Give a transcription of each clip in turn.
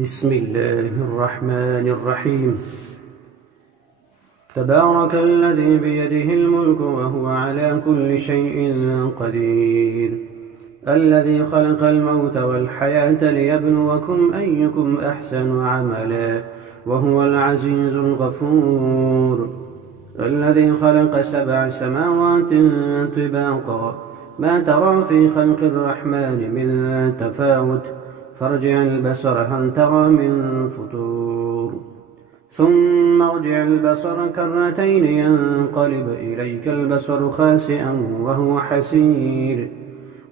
بسم الله الرحمن الرحيم. تبارك الذي بيده الملك وهو على كل شيء قدير، الذي خلق الموت والحياة ليبلوكم أيكم أحسن عملا وهو العزيز الغفور، الذي خلق 7 سماوات طباقا ما ترى في خلق الرحمن من تفاوت، فارجع البصر هل ترى من فطور، ثم ارجع البصر كرتين ينقلب إليك البصر خاسئا وهو حسير،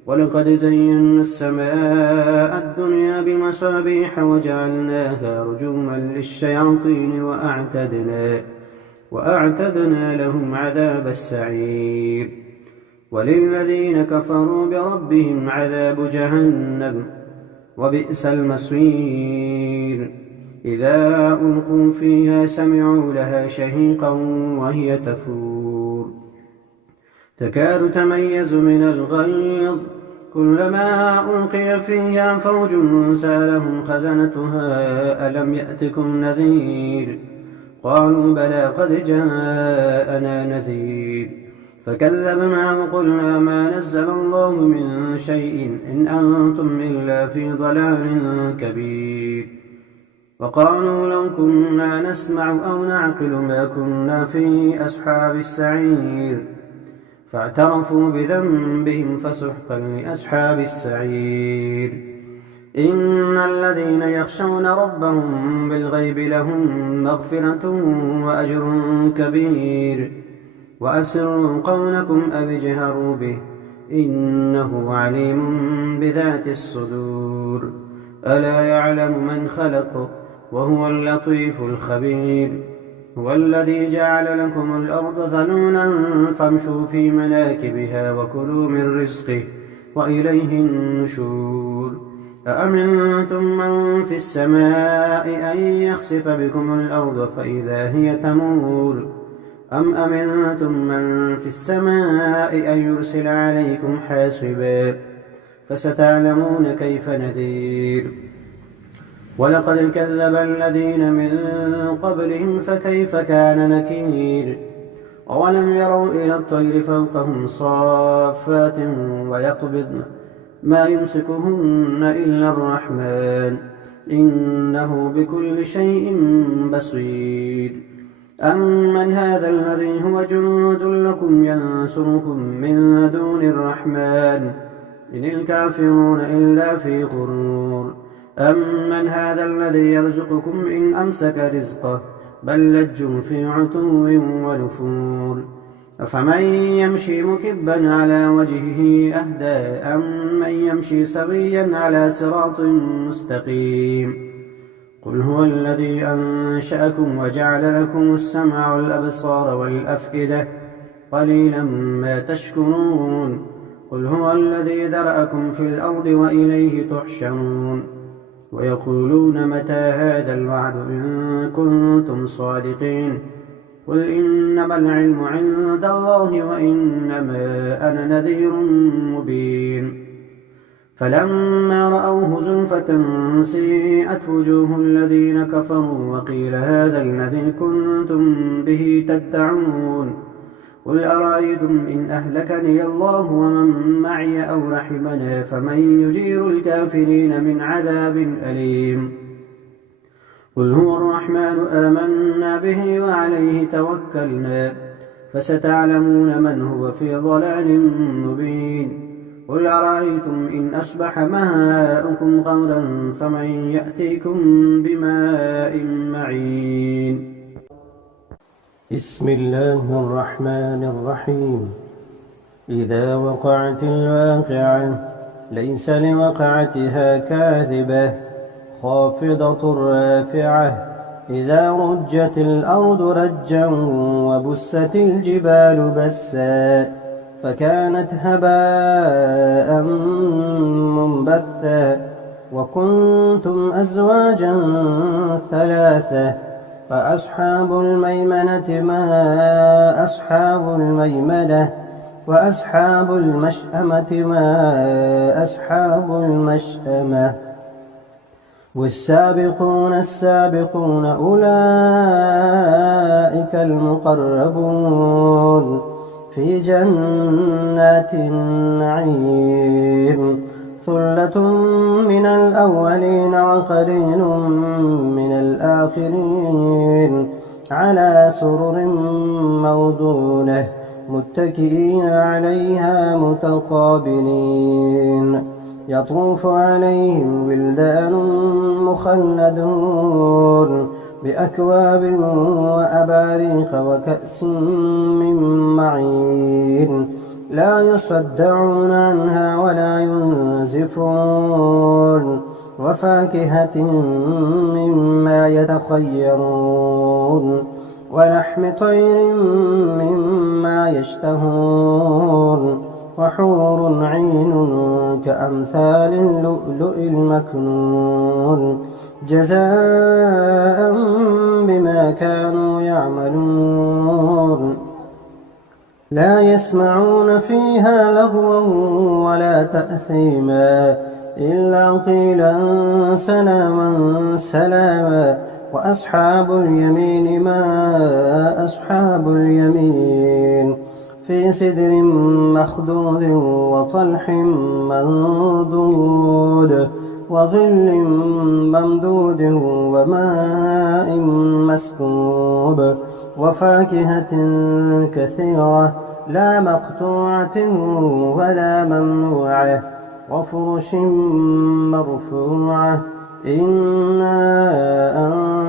ولقد زينا السماء الدنيا بمصابيح وجعلناها رجوما للشياطين وأعتدنا لهم عذاب السعير، وللذين كفروا بربهم عذاب جهنم وبئس المصير. إذا ألقوا فيها سمعوا لها شهيقا وهي تفور، تكاد تميز من الغيظ، كلما ألقي فيها فوج سألهم خزنتها ألم يأتكم نذير، قالوا بلى قد جاءنا نذير، فكذبنا وقلنا ما نزل الله من شيء إن أنتم إلا في ضلال كبير، وقالوا لو كنا نسمع أو نعقل ما كنا في أصحاب السعير، فاعترفوا بذنبهم فسحقا لأصحاب السعير. إن الذين يخشون ربهم بالغيب لهم مغفرة وأجر كبير، وأسروا قولكم أو اجهروا به إنه عليم بذات الصدور، ألا يعلم من خلق وهو اللطيف الخبير. هو الذي جعل لكم الأرض ذلولا فامشوا في مناكبها وكلوا من رزقه وإليه النشور. أأمنتم من في السماء أن يخسف بكم الأرض فإذا هي تمور، أم أمنتم من في السماء أن يرسل عليكم حاصبا، فستعلمون كيف نذير. ولقد كذب الذين من قبلهم فكيف كان نكير. أولم يروا إلى الطير فوقهم صافات ويقبضن ما يمسكهن إلا الرحمن إنه بكل شيء بصير. أمن هذا الذي هو جند لكم ينصركم من دون الرحمن إن الكافرون إلا في غرور. أمن هذا الذي يرزقكم إن أمسك رزقه بل لجوا في عتو ونفور. أفمن يمشي مكبا على وجهه أهدى أم من يمشي سويا على صراط مستقيم. قل هو الذي أنشأكم وجعل لكم السمع والأبصار والأفئدة قليلا ما تشكرون. قل هو الذي ذرأكم في الأرض وإليه تحشرون. ويقولون متى هذا الوعد إن كنتم صادقين. قل إنما العلم عند الله وإنما أنا نذير مبين. فلما رأوه زلفة سيئت وجوه الذين كفروا وقيل هذا الذي كنتم به تدعون. قل أرأيتم إن أهلكني الله ومن معي أو رحمنا فمن يجير الكافرين من عذاب أليم. قل هو الرحمن آمنا به وعليه توكلنا فستعلمون من هو في ضلال مبين. قل أرأيتم إن أصبح ماؤكم غورا فمن يأتيكم بماء معين. بسم الله الرحمن الرحيم. إذا وقعت الواقعة ليس لوقعتها كاذبة خافضة رافعة. إذا رجت الأرض رجا وبست الجبال بسا فكانت هباء منبثا وكنتم أزواجا ثلاثة فأصحاب الميمنة ما أصحاب الميمنة وأصحاب المشأمة ما أصحاب المشأمة والسابقون السابقون أولئك المقربون في جنات النعيم ثلة من الأولين وقليل من الآخرين على سرر موضونة متكئين عليها متقابلين يطوف عليهم ولدان مخلدون بأكواب وأباريق وكأس من معين لا يصدعون عنها ولا ينزفون وفاكهة مما يتخيرون ولحم طير مما يشتهون وحور عين كأمثال اللؤلؤ المكنون جزاء بما كانوا يعملون لا يسمعون فيها لغوا ولا تأثيما إلا قيلا سلاما سلاما وأصحاب اليمين ما أصحاب اليمين في سدر مخضود وطلح منضود وظل ممدود وماء مسكوب وفاكهة كثيرة لا مقطوعة ولا ممنوعة وفرش مرفوعة إنا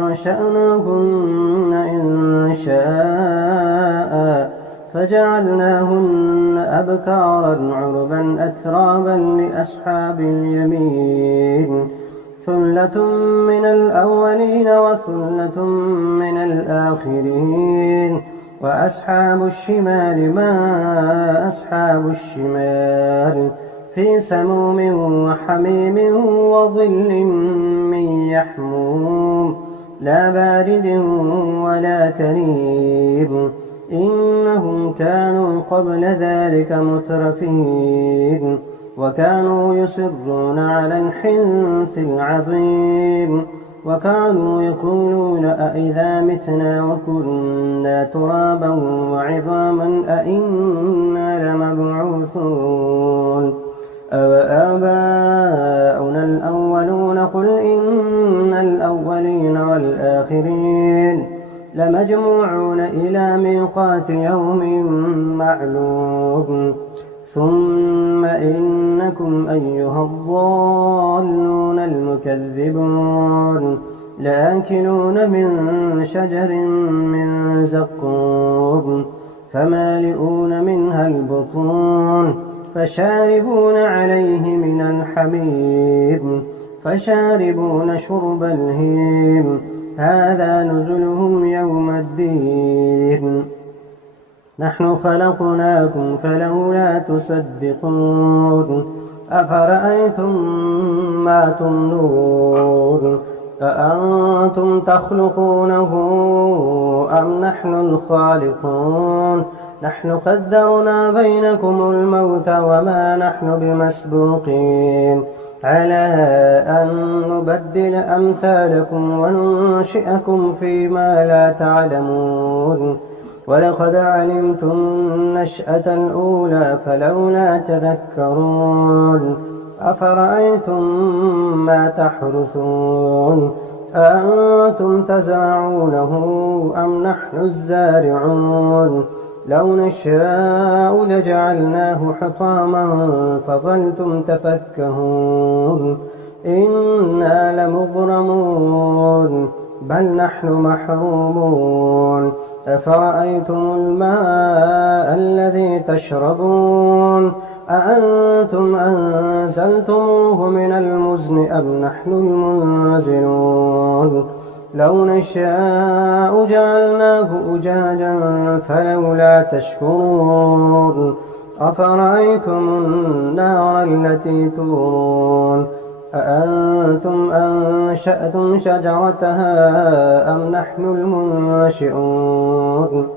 أنشأناهن إن شاء فجعلناهن أبكارا عربا أترابا لأصحاب اليمين ثلة من الأولين وثلة من الآخرين وأصحاب الشمال ما أصحاب الشمال في سموم وحميم وظل من يحموم لا بارد ولا كريم إنهم كانوا قبل ذلك مترفين وكانوا يصرون على الحنث العظيم وكانوا يقولون أئذا متنا وكنا ترابا وعظاما أئنا لمبعوثون أوآباؤنا الأولون قل إن الأولين والآخرين لمجموعون إلى ميقات يوم معلوم ثم إنكم أيها الضالون المكذبون لآكلون من شجر من زقوم فمالئون منها البطون فشاربون عليه من الحميم فشاربون شرب الهيم هذا نزلهم يوم الدين نحن خلقناكم فلولا تصدقون أفرأيتم ما تمنون أأنتم تخلقونه أم نحن الخالقون نحن قدرنا بينكم الموت وما نحن بمسبوقين على أن نبدل أمثالكم وننشئكم فيما لا تعلمون ولقد علمتم النشأة الأولى فلولا تذكرون أفرأيتم ما تحرثون أأنتم تزرعونه أم نحن الزارعون لو نشاء لجعلناه حطاما فظلتم تفكهون إنا لمغرمون بل نحن محرومون أفرأيتم الماء الذي تشربون أأنتم أنزلتموه من المزن أم نحن المنزلون لو نشاء جعلناه أجاجا فلولا تشكرون أفرأيتم النار التي تورون أأنتم أنشأتم شجرتها أم نحن المنشئون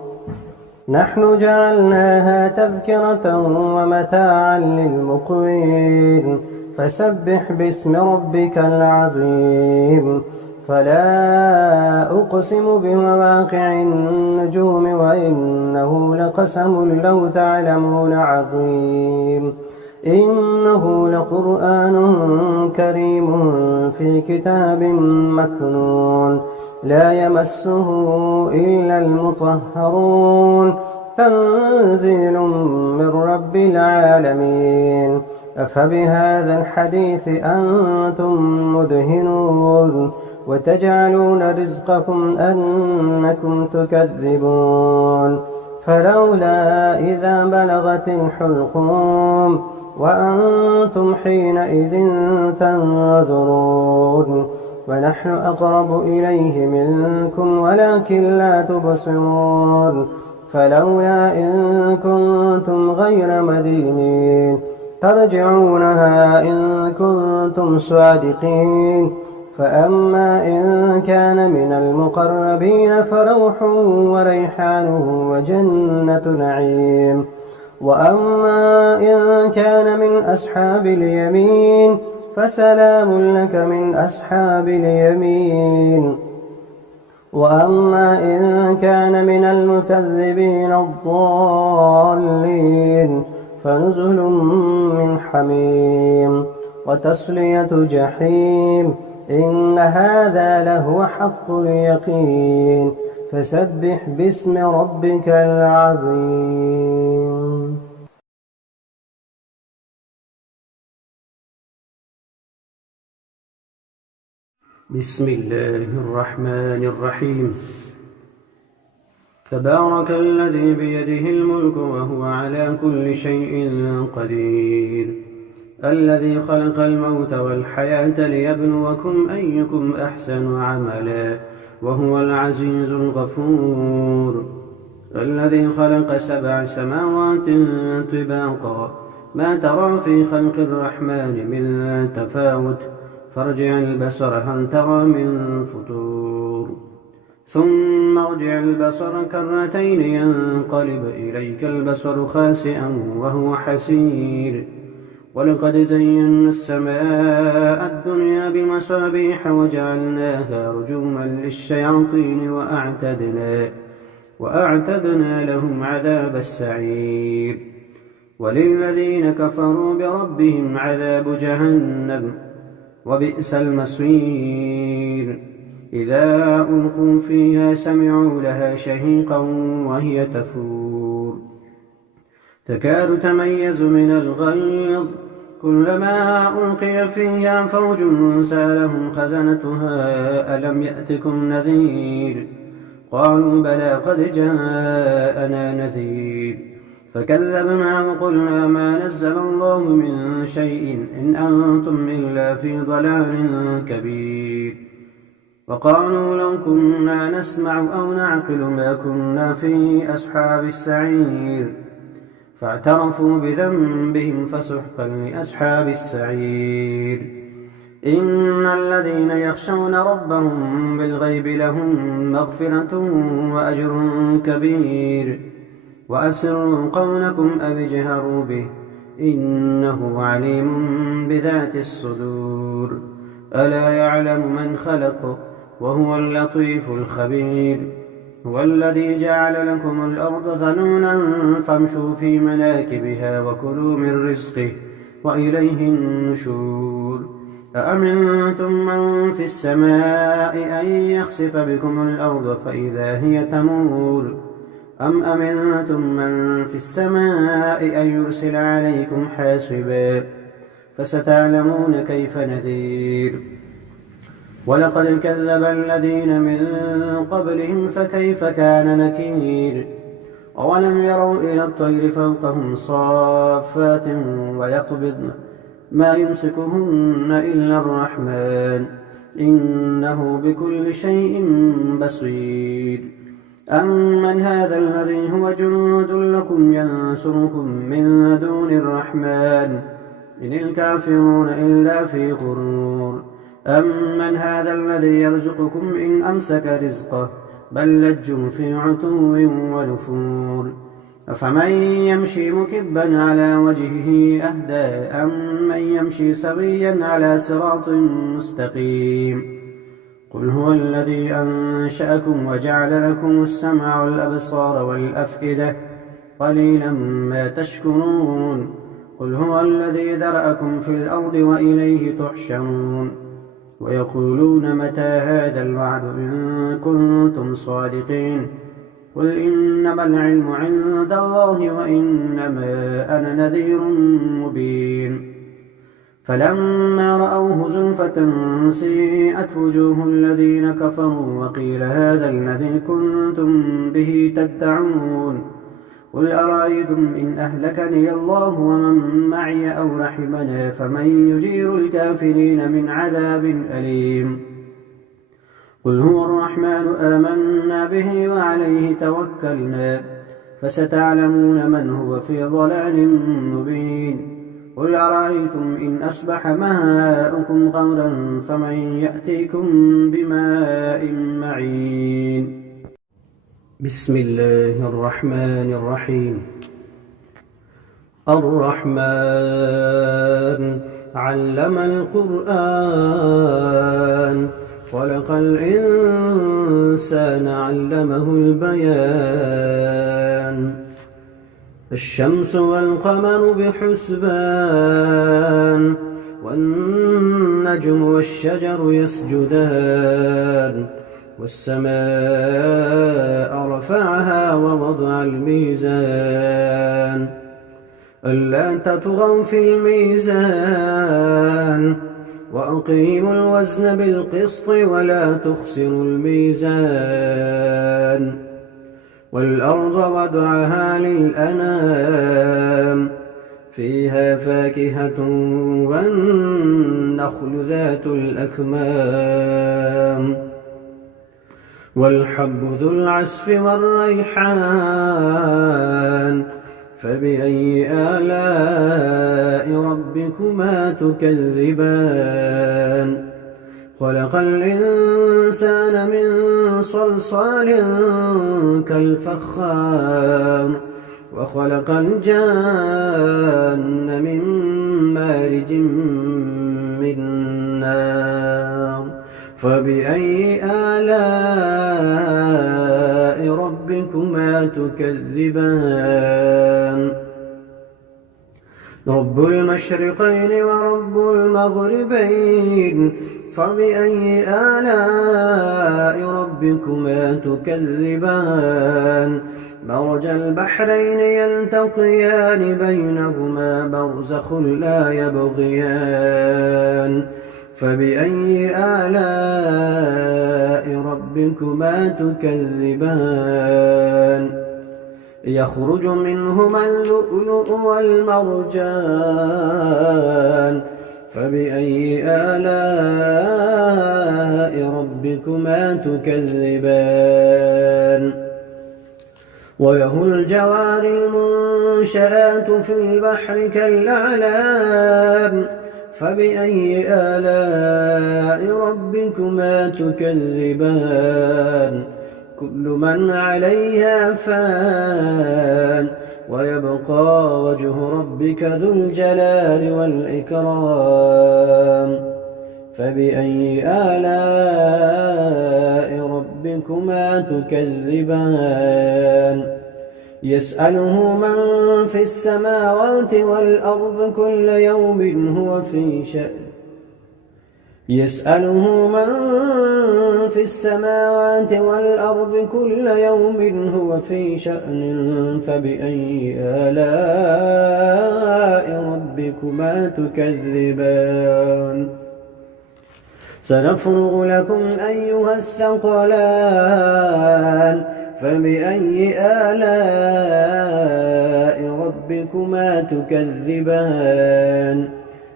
نحن جعلناها تذكرة ومتاعا للمقوين فسبح باسم ربك العظيم. فلا أقسم بمواقع النجوم وإنه لقسم لو تعلمون عظيم. إنه لقرآن كريم في كتاب مكنون لا يمسه إلا المطهرون تنزيل من رب العالمين. أفبهذا الحديث أنتم مدهنون وتجعلون رزقكم أنكم تكذبون. فلولا إذا بلغت الحلقوم وأنتم حينئذ تنظرون ونحن أقرب إليه منكم ولكن لا تبصرون. فلولا إن كنتم غير مدينين ترجعونها إن كنتم صادقين. فأما إن كان من المقربين فروح وريحان وجنة نعيم. وأما إن كان من أصحاب اليمين فسلام لك من أصحاب اليمين. وأما إن كان من المكذبين الضالين فنزل من حميم وتصلية جحيم. إن هذا لهو حق اليقين. فسبح باسم ربك العظيم. بسم الله الرحمن الرحيم. تبارك الذي بيده الملك وهو على كل شيء قدير. الذي خلق الموت والحياة ليبلوكم أيكم أحسن عملا وهو العزيز الغفور. الذي خلق 7 سماوات طباقا ما ترى في خلق الرحمن من تفاوت فارجع البصر هل ترى من فطور ثم ارجع البصر كرتين ينقلب إليك البصر خاسئا وهو حسير. ولقد زينا السماء الدنيا بمصابيح وجعلناها رجوما للشياطين وأعتدنا لهم عذاب السعير. وللذين كفروا بربهم عذاب جهنم وبئس المصير. إذا ألقوا فيها سمعوا لها شهيقا وهي تفور تكاد تميز من الغيظ كلما ألقي فيها فوج سألهم خزنتها ألم يأتكم نذير قالوا بلى قد جاءنا نذير فكذبنا وقلنا ما نزل الله من شيء إن أنتم إلا في ضلال كبير. وقالوا لو كنا نسمع أو نعقل ما كنا في أصحاب السعير فاعترفوا بذنبهم فسحقا لأصحاب السعير. إن الذين يخشون ربهم بالغيب لهم مغفرة وأجر كبير. وأسروا قولكم أو اجهروا به إنه عليم بذات الصدور. ألا يعلم من خلق وهو اللطيف الخبير. هو الذي جعل لكم الأرض ذلولا فامشوا في مناكبها وكلوا من رزقه وإليه النشور. أأمنتم من في السماء أن يخسف بكم الأرض فإذا هي تمور أم أمنتم من في السماء أن يرسل عليكم حاصبا فستعلمون كيف نذير. ولقد كذب الذين من قبلهم فكيف كان نكير. أولم يروا إلى الطير فوقهم صافات ويقبضن ما يمسكهن إلا الرحمن إنه بكل شيء بصير. أمن هذا الذي هو جند لكم ينصركم من دون الرحمن إن الكافرون إلا في غرور. أمن هذا الذي يرزقكم إن أمسك رزقه بل لجوا في عتو ونفور. أفمن يمشي مكبا على وجهه أهدى أمن يمشي سويا على صراط مستقيم قل هو الذي أنشأكم وجعل لكم السمع والأبصار والأفئدة قليلا ما تشكرون قل هو الذي ذرأكم في الأرض وإليه تحشرون ويقولون متى هذا الوعد إن كنتم صادقين قل إنما العلم عند الله وإنما أنا نذير مبين فلما رأوه زلفة سيئت وجوه الذين كفروا وقيل هذا الذي كنتم به تدعون قل أرأيتم إن أهلكني الله ومن معي أو رحمنا فمن يجير الكافرين من عذاب أليم قل هو الرحمن آمنا به وعليه توكلنا فستعلمون من هو في ضلال مبين قل أرأيتم إن أصبح ماؤكم غورا فمن يأتيكم بماء معين بسم الله الرحمن الرحيم الرحمن علم القرآن خلق الإنسان علمه البيان الشمس والقمر بحسبان والنجم والشجر يسجدان والسماء رفعها ووضع الميزان ألا تطغوا في الميزان وأقيموا الوزن بالقسط ولا تخسروا الميزان والأرض وضعها للأنام فيها فاكهة والنخل ذات الأكمام والحب ذو العصف والريحان فبأي آلاء ربكما تكذبان خلق الإنسان من صلصال كالفخار وخلق الجان من مارج من نار فبأي آلاء ربكما تكذبان رب المشرقين ورب المغربين فبأي آلاء ربكما تكذبان مرج البحرين يلتقيان بينهما برزخ لا يبغيان فبأي آلاء ربكما تكذبان يخرج منهما اللؤلؤ والمرجان فبأي آلاء ربكما تكذبان وله الجوار المنشآت في البحر كالأعلام فبأي آلاء ربكما تكذبان كل من عليها فان ويبقى وجه ربك ذو الجلال والإكرام فبأي آلاء ربكما تكذبان يسأله من في السماوات والأرض كل يوم هو في شأن يسأله من في السماوات والأرض كل يوم هو في شأن فبأي آلاء ربكما تكذبان سنفرغ لكم أيها الثقلان فبأي آلاء ربكما تكذبان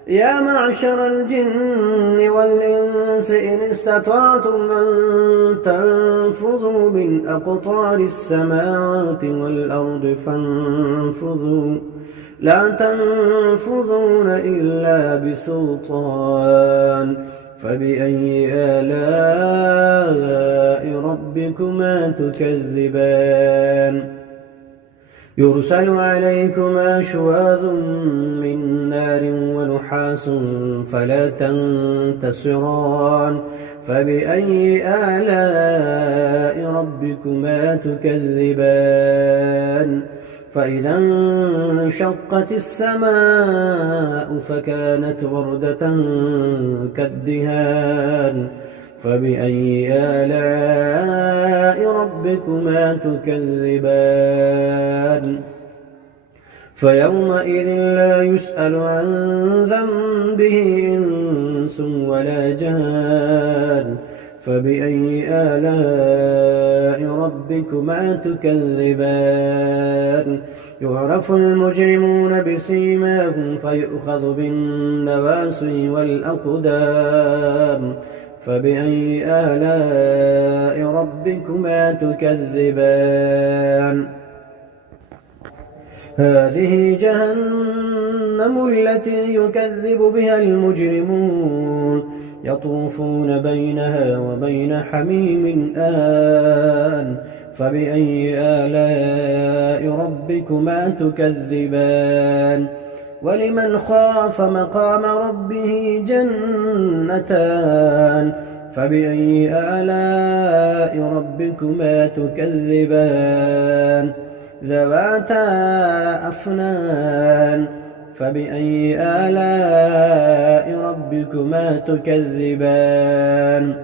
يا معشر الجن والإنس إن استطعتم أن تنفذوا من أقطار السماوات والأرض فانفذوا لا تنفذون إلا بسلطان فبأي آلاء ربكما تكذبان يرسل عليكما شواظ من نار ونحاس فلا تنتصران فبأي آلاء ربكما تكذبان فإذا انشقت السماء فكانت وردة كالدهان فبأي آلاء ربكما تكذبان فيومئذ لا يسأل عن ذنبه إنس ولا جان فبأي آلاء ربكما تكذبان يعرف المجرمون بسيماهم فيؤخذ بالنواصي والأقدام فبأي آلاء ربكما تكذبان هذه جهنم التي يكذب بها المجرمون يطوفون بينها وبين حميم آن فبأي آلاء ربكما تكذبان ولمن خاف مقام ربه جنتان فبأي آلاء ربكما تكذبان ذواتا أفنان فبأي آلاء ربكما تكذبان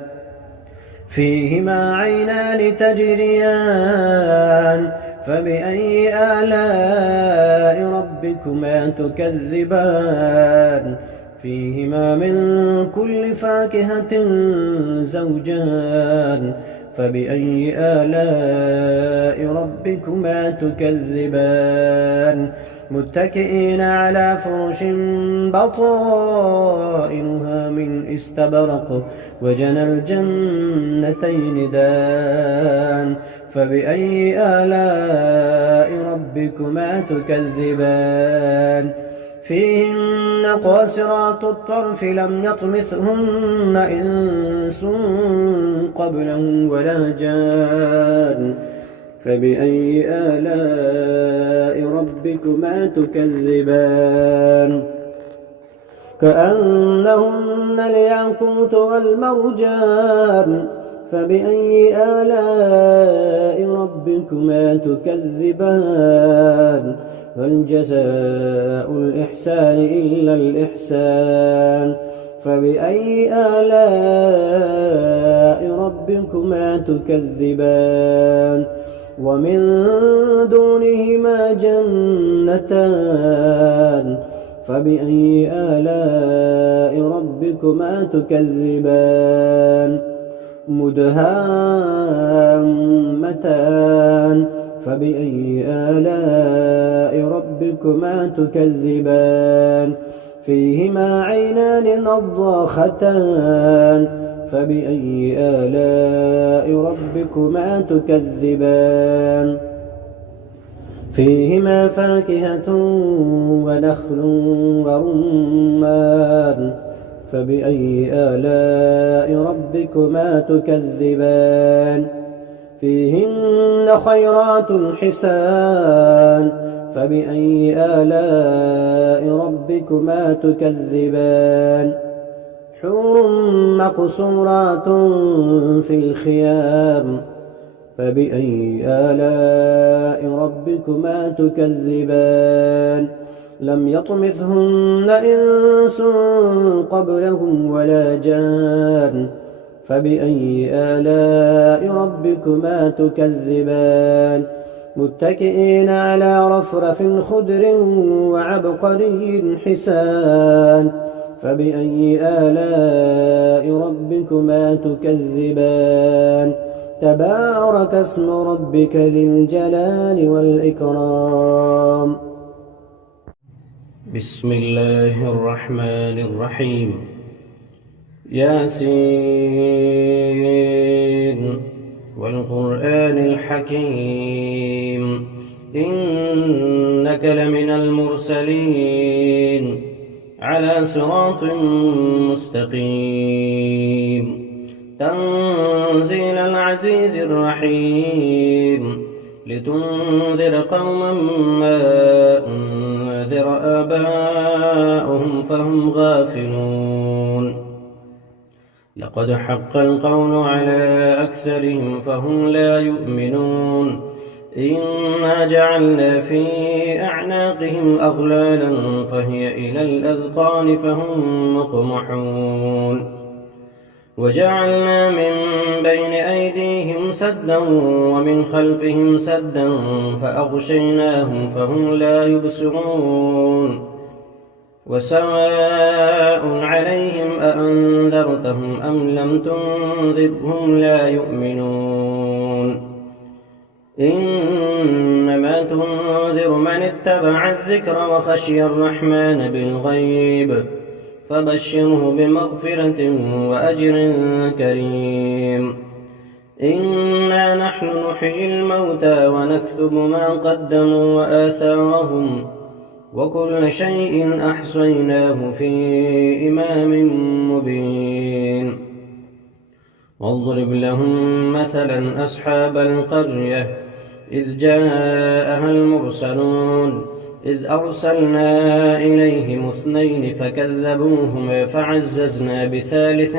فيهما عينان تجريان فبأي آلاء ربكما تكذبان فيهما من كل فاكهة زوجان فبأي آلاء ربكما تكذبان متكئين على فرش بطائنها من استبرق وجنى الجنتين دان فبأي آلاء ربكما تكذبان فيهن قاصرات الطرف لم يطمثهن إنس قبلهم ولا جان فبأي آلاء ربكما تكذبان كأنهن الياقوت والمرجان فبأي آلاء ربكما تكذبان هل جزاء الإحسان إلا الإحسان فبأي آلاء ربكما تكذبان ومن دونهما جنتان فبأي آلاء ربكما تكذبان مدهامتان فبأي آلاء ربكما تكذبان فيهما عينان نضاختان فبأي آلاء ربكما تكذبان فيهما فاكهة ونخل ورمان فبأي آلاء ربكما تكذبان فيهن خيرات حسان فبأي آلاء ربكما تكذبان حور مقصورات في الخيام فبأي آلاء ربكما تكذبان لم يطمثهن إنس قبلهم ولا جان فبأي آلاء ربكما تكذبان متكئين على رفرف خضر وعبقري حسان فبأي آلاء ربكما تكذبان تبارك اسم ربك ذي الجلال والإكرام بسم الله الرحمن الرحيم ياسين والقرآن الحكيم إنك لمن المرسلين على صراط مستقيم تنزيل العزيز الرحيم لتنذر قوما ما أنذر آباؤهم فهم غافلون لقد حق القول على أكثرهم فهم لا يؤمنون إنا جعلنا في أعناقهم أغلالا فهي إلى الأذقان فهم مقمحون وجعلنا من بين أيديهم سدا ومن خلفهم سدا فأغشيناهم فهم لا يبصرون وسواء عليهم أأنذرتهم أم لم تنذرهم لا يؤمنون إنما تنذر من اتبع الذكر وخشي الرحمن بالغيب فبشره بمغفرة وأجر كريم إنا نحن نحيي الموتى ونكتب ما قدموا وآثارهم وكل شيء أحصيناه في إمام مبين واضرب لهم مثلا أصحاب القرية إذ جاءها المرسلون إذ أرسلنا إليهم 2 فكذبوهما فعززنا بثالث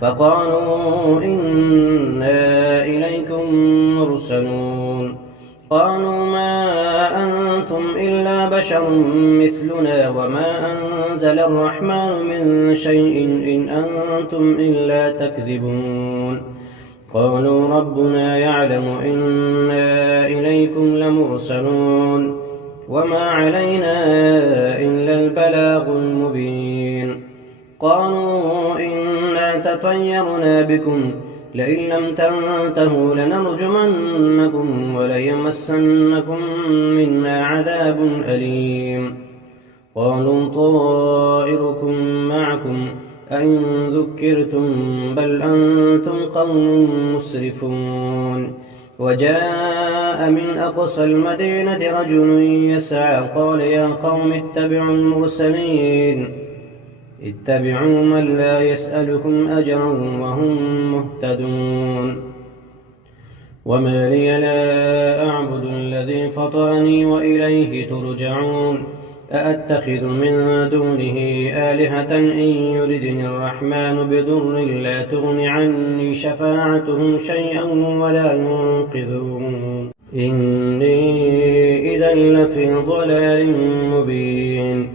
فقالوا إنا إليكم مرسلون قالوا ما أنتم إلا بشر مثلنا وما أنزل الرحمن من شيء إن أنتم إلا تكذبون قالوا ربنا يعلم إنا إليكم لمرسلون وما علينا إلا البلاغ المبين قالوا إنا تطيرنا بكم لئن لم تنتهوا لنرجمنكم وليمسنكم منا عذاب أليم قالوا طائركم معكم أئن ذكرتم بل أنتم قوم مسرفون وجاء من أقصى المدينة رجل يسعى قال يا قوم اتبعوا المرسلين اتبعوا من لا يسألكم أجرا وهم مهتدون وما لي لا أعبد الذي فطرني وإليه ترجعون أأتخذ من دونه آلهة إن يردني الرحمن بضر لا تغن عني شفاعتهم شيئا ولا ينقذون إني إذا لفي ضلال مبين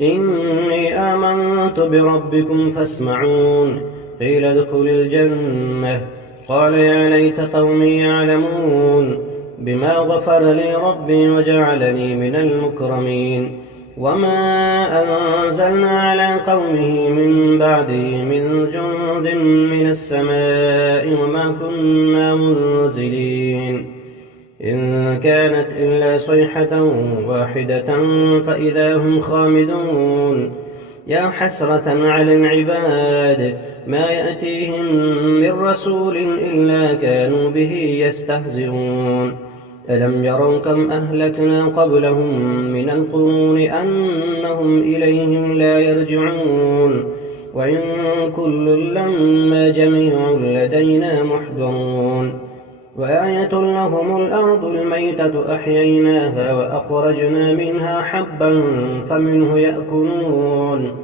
إني آمنت بربكم فاسمعون قيل ادخل الجنة قال يا ليت قومي يعلمون بما غفر لي ربي وجعلني من المكرمين وما أنزلنا على قومه من بعده من جند من السماء وما كنا منزلين إن كانت إلا صيحة واحدة فإذا هم خامدون يا حسرة على العباد ما يأتيهم من رسول إلا كانوا به يستهزئون ألم يروا كم أهلكنا قبلهم من القرون أنهم إليهم لا يرجعون وإن كل لما جميع لدينا محضرون وآية لهم الأرض الميتة أحييناها وأخرجنا منها حبا فمنه يأكلون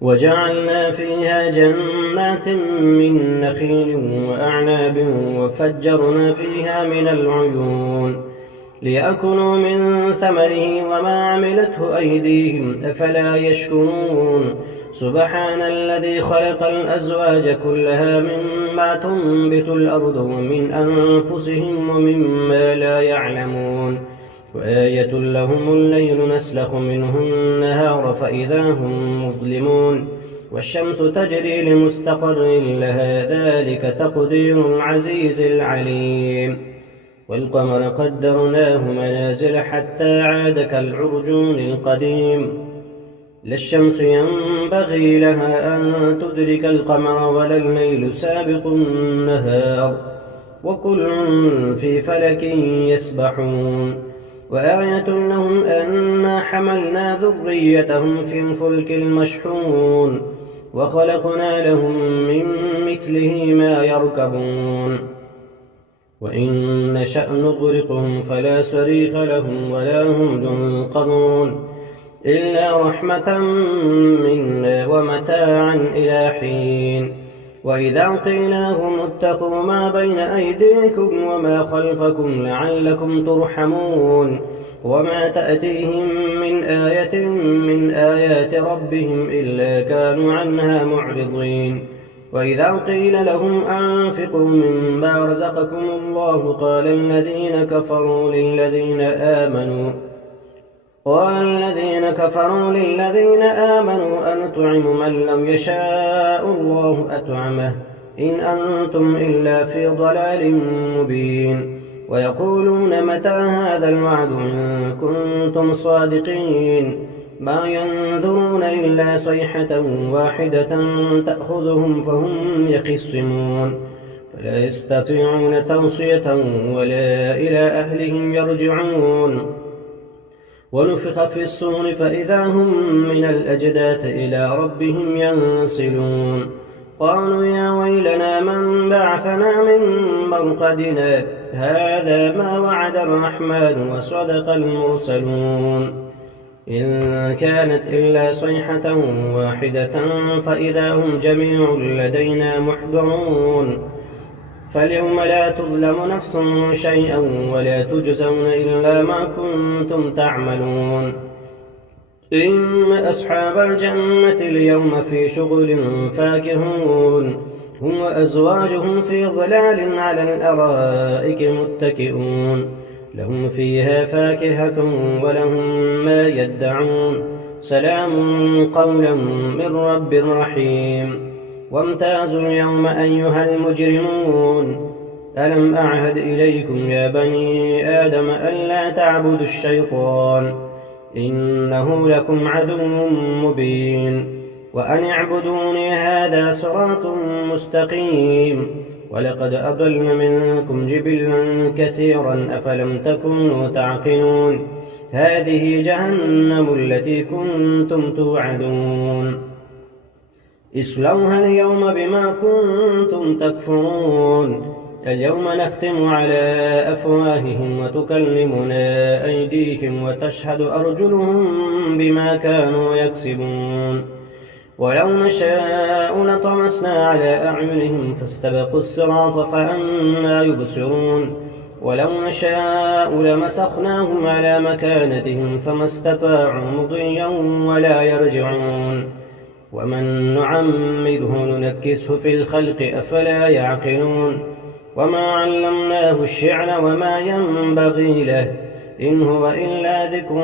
وجعلنا فيها جنات من نخيل وأعناب وفجرنا فيها من العيون ليأكلوا من ثمره وما عملته أيديهم أفلا يشكرون سبحان الذي خلق الأزواج كلها مما تنبت الأرض ومن أنفسهم ومما لا يعلمون وآية لهم الليل نسلخ منه النهار فإذا هم مظلمون والشمس تجري لمستقر لها ذلك تقدير العزيز العليم والقمر قدرناه منازل حتى عاد كالعرجون القديم لا الشمس ينبغي لها أن تدرك القمر ولا الليل سابق النهار وكل في فلك يسبحون وآية لهم أنا حملنا ذريتهم في الفلك المشحون وخلقنا لهم من مثله ما يركبون وإن نشأ نغرقهم فلا صريخ لهم ولا هم ينقذون إلا رحمة منا ومتاعا إلى حين وإذا قيل لهم اتقوا ما بين أيديكم وما خلفكم لعلكم ترحمون وما تأتيهم من آية من آيات ربهم إلا كانوا عنها معرضين وإذا قيل لهم أنفقوا مما رزقكم الله قال الذين كفروا للذين آمنوا أنطعم من لم يشاء الله أطعمه إن أنتم إلا في ضلال مبين ويقولون متى هذا الوعد إن كنتم صادقين ما ينظرون إلا صيحة واحدة تأخذهم فهم يخصمون فلا يستطيعون توصية ولا إلى أهلهم يرجعون ونفخ في الصور فإذا هم من الأجداث إلى ربهم ينسلون قالوا يا ويلنا من بعثنا من مرقدنا هذا ما وعد الرحمن وصدق المرسلون إن كانت إلا صيحة واحدة فإذا هم جميع لدينا محضرون فاليوم لا تظلم نفس شيئا ولا تجزون إلا ما كنتم تعملون إن أصحاب الجنة اليوم في شغل فاكهون هم وأزواجهم في ظلال على الأرائك متكئون لهم فيها فاكهة ولهم ما يدعون سلام قولا من رب رحيم وامتازوا اليوم أيها المجرمون ألم أعهد إليكم يا بني آدم ألا تعبدوا الشيطان إنه لكم عدو مبين وأن اعبدوني هذا صراط مستقيم ولقد أضل منكم جبلا كثيرا أفلم تكونوا تعقلون هذه جهنم التي كنتم توعدون اصلوها اليوم بما كنتم تكفرون اليوم نختم على أفواههم وتكلمنا أيديهم وتشهد أرجلهم بما كانوا يكسبون ولو نشاء لطمسنا على أعينهم فاستبقوا الصراط فأنى يبصرون ولو نشاء لمسخناهم على مكانتهم فما استطاعوا مضيا ولا يرجعون ومن نعمره ننكسه في الخلق أفلا يعقلون وما علمناه الشعر وما ينبغي له إن هو إلا ذكر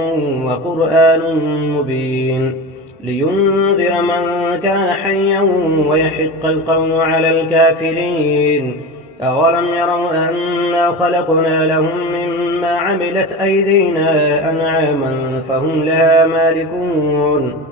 وقرآن مبين لينذر من كان حيا ويحق القول على الكافرين أولم يروا أنا خلقنا لهم مما عملت أيدينا أنعاما فهم لها مالكون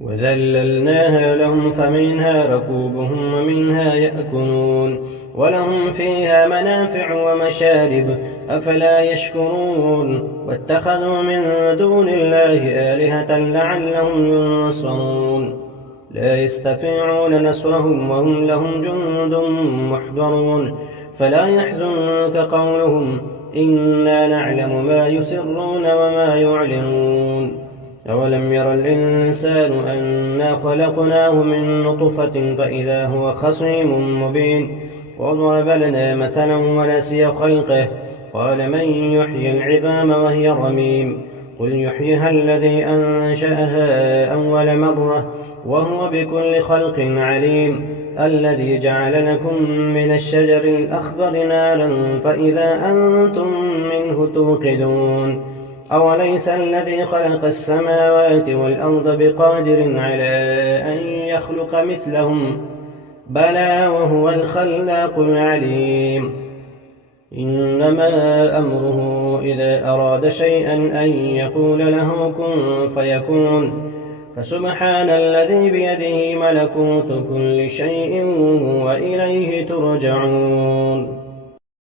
وذللناها لهم فمنها ركوبهم ومنها يأكلون ولهم فيها منافع ومشارب أفلا يشكرون واتخذوا من دون الله آلهة لعلهم ينصرون لا يستطيعون نصرهم وهم لهم جند محضرون فلا يحزنك قولهم إنا نعلم ما يسرون وما يعلنون أولم ير الإنسان أنا خلقناه من نطفة فإذا هو خصيم مبين وضرب لنا مثلا ونسي خلقه قال من يحيي العظام وهي رميم قل يحييها الذي أنشأها أول مرة وهو بكل خلق عليم الذي جعل لكم من الشجر الأخضر نارا فإذا أنتم منه توقدون أوليس الذي خلق السماوات والأرض بقادر على أن يخلق مثلهم بلى وهو الخلاق العليم إنما أمره إذا أراد شيئا أن يقول له كن فيكون فسبحان الذي بيده ملكوت كل شيء وإليه ترجعون